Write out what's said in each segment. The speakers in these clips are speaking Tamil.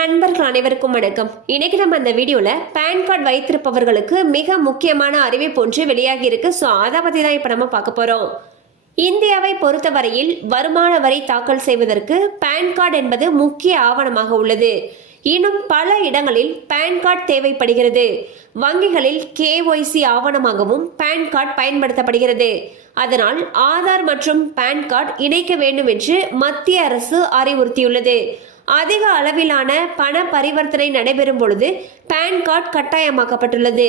நண்பர்கள் அனைவருக்கும் வணக்கம். இன்னைக்கு நம்ம அந்த வீடியோல பேன் கார்டு வைத்திருப்பவர்களுக்கு மிக முக்கியமான அறிவிப்பு ஒன்று வெளியாகி இருக்கு. ஸோ அதை பத்தி தான் இப்ப நம்ம பார்க்க போறோம். இந்தியாவை பொறுத்தவரையில் வருமான வரி தாக்கல் செய்வதற்கு பேன் கார்டு என்பது முக்கிய ஆவணமாக உள்ளது. இன்னும் பல இடங்களில் பேன் கார்டு தேவைப்படுகிறது. வங்கிகளில் KYC ஆவணமாகவும் பேன் கார்டு பயன்படுத்தப்படுகிறது. அதனால் ஆதார் மற்றும் பேன் கார்டு இணைக்க வேண்டும் என்று மத்திய அரசு அறிவுறுத்தியுள்ளது. அதிக அளவிலான பண பரிவர்த்தனை நடைபெறும் பொழுது பேன் கார்டு கட்டாயமாக்கப்பட்டுள்ளது.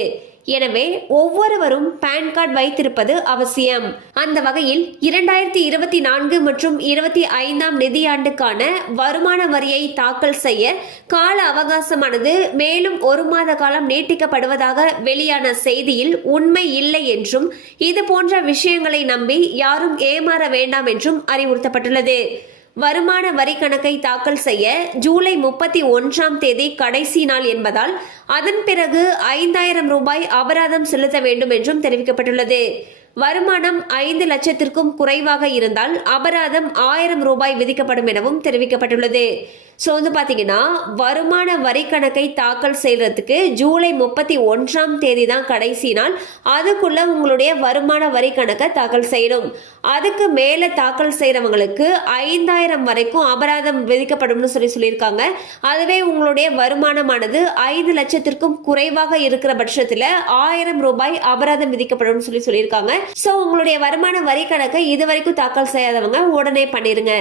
எனவே ஒவ்வொருவரும் பேன் கார்டு வைத்திருப்பது அவசியம். அந்த வகையில் 2024 மற்றும் 25 நிதியாண்டுக்கான வருமான வரியை தாக்கல் செய்ய கால அவகாசமானது மேலும் 1 மாத காலம் நீட்டிக்கப்படுவதாக வெளியான செய்தியில் உண்மை இல்லை என்றும் இது போன்ற விஷயங்களை நம்பி யாரும் ஏமாற வேண்டாம் என்றும் அறிவுறுத்தப்பட்டுள்ளது. வருமான வரி கணக்கை தாக்கல் செய்ய ஜூலை 31 கடைசி நாள் என்பதால் அதன் பிறகு 5000 ரூபாய் அபராதம் செலுத்த வேண்டும் என்றும் தெரிவிக்கப்பட்டுள்ளது. வருமானம் 5 லட்சத்திற்கும் குறைவாக இருந்தால் அபராதம் 1000 ரூபாய் விதிக்கப்படும் எனவும் தெரிவிக்கப்பட்டுள்ளது. ஸோ பாத்தீங்கன்னா வருமான வரி கணக்கை தாக்கல் செய்யறதுக்கு ஜூலை 31 தான் கடைசி நாள். அதுக்குள்ள உங்களுடைய வருமான வரி கணக்கை தாக்கல் செய்யணும். அதுக்கு மேல தாக்கல் செய்யறவங்களுக்கு 5000 வரைக்கும் அபராதம் விதிக்கப்படும் சொல்லியிருக்காங்க. அதுவே உங்களுடைய வருமானமானது 5 லட்சத்திற்கும் குறைவாக இருக்கிற பட்சத்துல 1000 ரூபாய் அபராதம் விதிக்கப்படும் சொல்லியிருக்காங்க. ஸோ உங்களுடைய வருமான வரி கணக்கை இதுவரைக்கும் தாக்கல் செய்யாதவங்க உடனே பண்ணிருங்க.